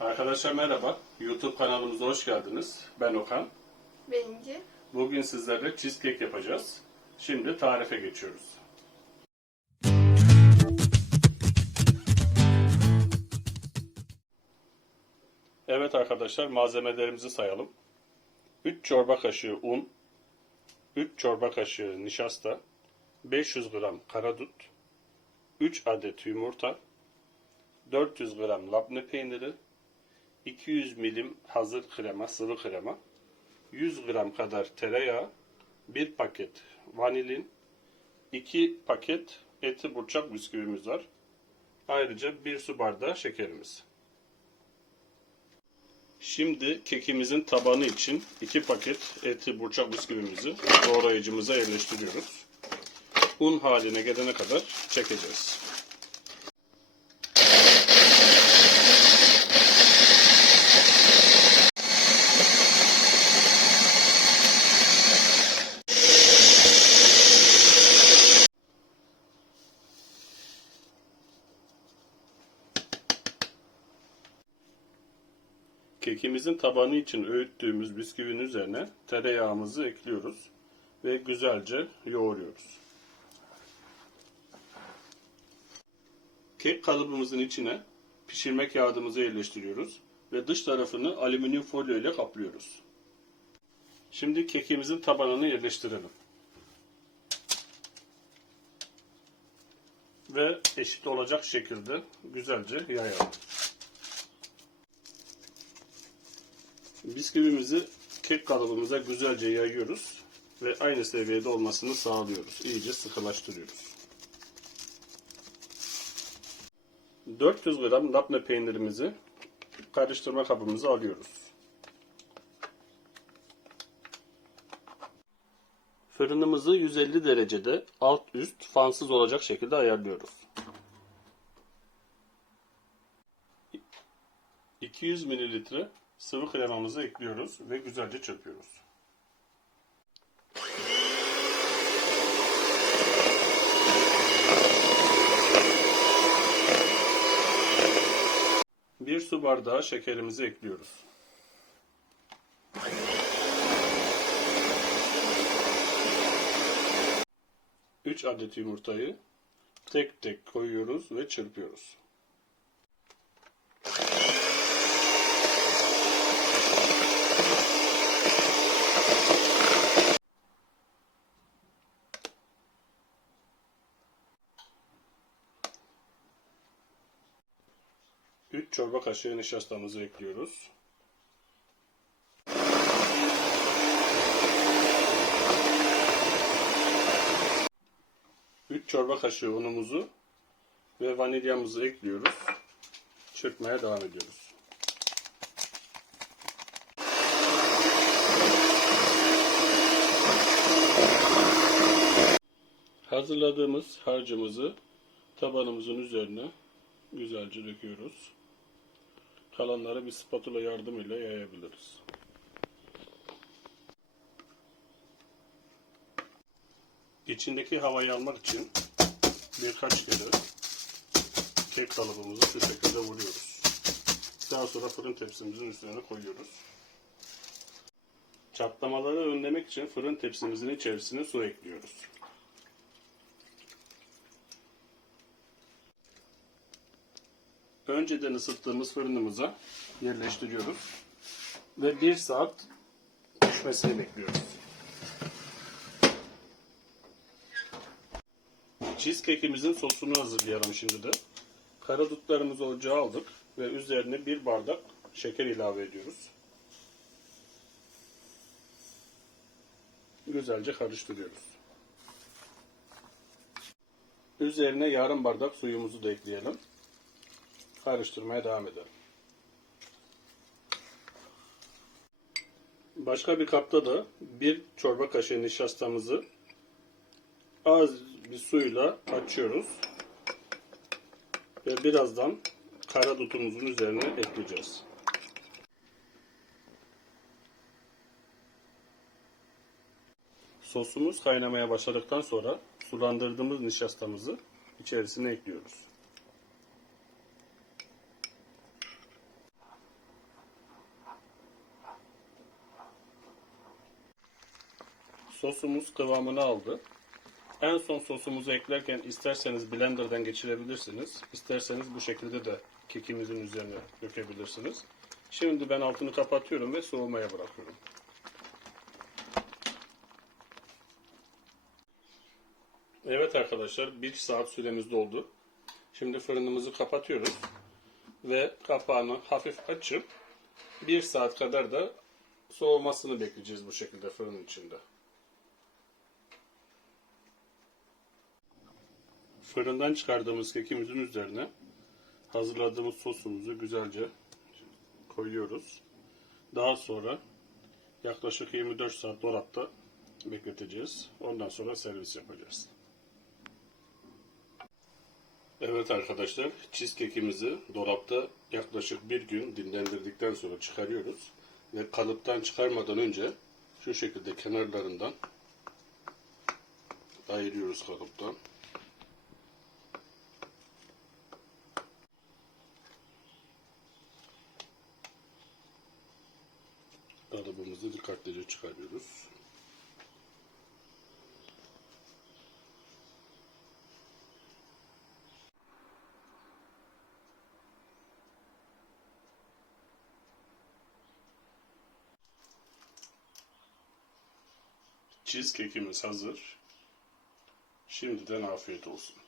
Arkadaşlar merhaba. YouTube kanalımıza hoş geldiniz. Ben Okan. Benimki. Bugün sizlerle cheesecake yapacağız. Şimdi tarife geçiyoruz. Evet arkadaşlar malzemelerimizi sayalım. 3 çorba kaşığı un, 3 çorba kaşığı nişasta, 500 gram karadut, 3 adet yumurta, 400 gram labne peyniri, 200 milim hazır krema, sıvı krema, 100 gram kadar tereyağı, 1 paket vanilin, 2 paket eti burçak bisküvimiz var. Ayrıca 1 su bardağı şekerimiz. Şimdi kekimizin tabanı için 2 paket eti burçak bisküvimizi doğrayıcımıza yerleştiriyoruz. Un haline gelene kadar çekeceğiz. Kekimizin tabanı için öğüttüğümüz bisküvinin üzerine tereyağımızı ekliyoruz ve güzelce yoğuruyoruz. Kek kalıbımızın içine pişirme kağıdımızı yerleştiriyoruz ve dış tarafını alüminyum folyo ile kaplıyoruz. Şimdi kekimizin tabanını yerleştirelim. Ve eşit olacak şekilde güzelce yayalım. Bisküvimizi kek kalıbımıza güzelce yayıyoruz ve aynı seviyede olmasını sağlıyoruz. İyice sıkılaştırıyoruz. 400 gram labne peynirimizi karıştırma kabımıza alıyoruz. Fırınımızı 150 derecede alt üst fansız olacak şekilde ayarlıyoruz. 200 mililitre sıvı kremamızı ekliyoruz ve güzelce çırpıyoruz. Bir su bardağı şekerimizi ekliyoruz. Üç adet yumurtayı tek tek koyuyoruz ve çırpıyoruz. Çorba kaşığı nişastamızı ekliyoruz. Üç çorba kaşığı unumuzu ve vanilyamızı ekliyoruz. Çırpmaya devam ediyoruz. Hazırladığımız harcımızı tabanımızın üzerine güzelce döküyoruz. Kalanları bir spatula yardımıyla yayabiliriz. İçindeki havayı almak için birkaç kere kek kalıbımızı şu şekilde vuruyoruz. Daha sonra fırın tepsimizin üzerine koyuyoruz. Çatlamaları önlemek için fırın tepsimizin içerisine su ekliyoruz. Önceden ısıttığımız fırınımıza yerleştiriyoruz. Ve bir saat pişmesini bekliyoruz. Cheesecake'imizin sosunu hazırlayalım şimdi de. Karadutlarımızı ocağa aldık ve üzerine bir bardak şeker ilave ediyoruz. Güzelce karıştırıyoruz. Üzerine yarım bardak suyumuzu da ekleyelim karıştırmaya devam edelim. Başka bir kapta da bir çorba kaşığı nişastamızı az bir suyla açıyoruz. Ve birazdan kara dutumuzun üzerine ekleyeceğiz. Sosumuz kaynamaya başladıktan sonra sulandırdığımız nişastamızı içerisine ekliyoruz. Sosumuz kıvamını aldı. En son sosumuzu eklerken isterseniz blenderdan geçirebilirsiniz. İsterseniz bu şekilde de kekimizin üzerine dökebilirsiniz. Şimdi ben altını kapatıyorum ve soğumaya bırakıyorum. Evet arkadaşlar 1 saat süremiz doldu. Şimdi fırınımızı kapatıyoruz. Ve kapağını hafif açıp 1 saat kadar da soğumasını bekleyeceğiz bu şekilde fırın içinde. Fırından çıkardığımız kekimizin üzerine hazırladığımız sosumuzu güzelce koyuyoruz. Daha sonra yaklaşık 24 saat dolapta bekleteceğiz. Ondan sonra servis yapacağız. Evet arkadaşlar, cheesecake'imizi dolapta yaklaşık bir gün dinlendirdikten sonra çıkarıyoruz. Ve kalıptan çıkarmadan önce şu şekilde kenarlarından ayırıyoruz kalıptan. Kalıbımızı dikkatlice çıkarıyoruz. Cheesecake'imiz hazır. Şimdiden afiyet olsun.